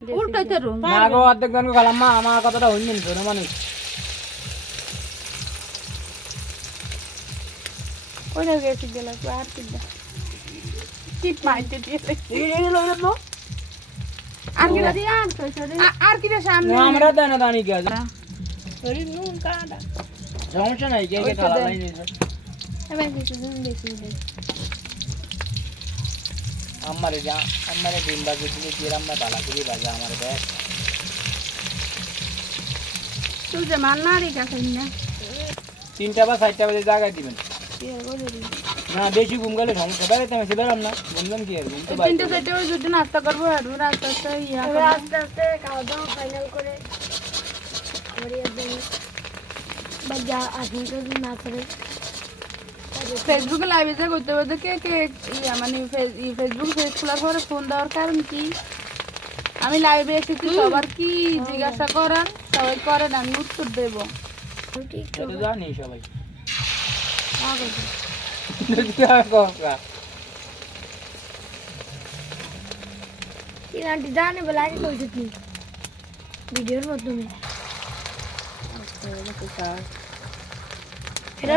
উল্টাইতে room না গো অর্ধেক জন গেলাম মা আমার কথাটা হইনি তো না মানুষ ওইটা গেছি গেল আর কি দা চিট মাইতে দিয়ে এই লই যাবো আর কি দাদি আর কি রে সামনে না আমরা দেনা দানি কি আছে ওরে নুন কাটা সমস্যা নাই কে কে খালা লাই নিছে এবার কিছু নুন বেশি দে আমারে দিন বাজে দিলে কি রাম্মা বালা করে বাজা আমার ব্যাগ তুই যে মান্নারি কাছে না 3টা বা 4টা বাজে জায়গায় দিবেন কি হবে রে না বেশি ঘুম গেলে সমস্যা বেড়াইতে আমি বেরাম না ঘুমলাম কি আর ঘুম তো তিনটে চারটে ওই দুটো নাস্তা করবো আর আস্তে আস্তে ইয়া আস্তে আস্তে খাওয়া দাওয়া ফাইনাল করে আমার একদম বাজা আসেন যদি না করে ফেসবুকে লাইভে যা করতে বলতে কে কে ইয়া মানে ফেসবুক পেজ খোলার পরে ফোন দেওয়ার কারণ কি আমি লাইভে এসেছি সবার কি জিজ্ঞাসা করার সবাই করেন আমি উত্তর দেবো এটা তো জানি সবাই ইলান্টি জানে বলে আগে কইছিস নি ভিডিওর মাধ্যমে এটা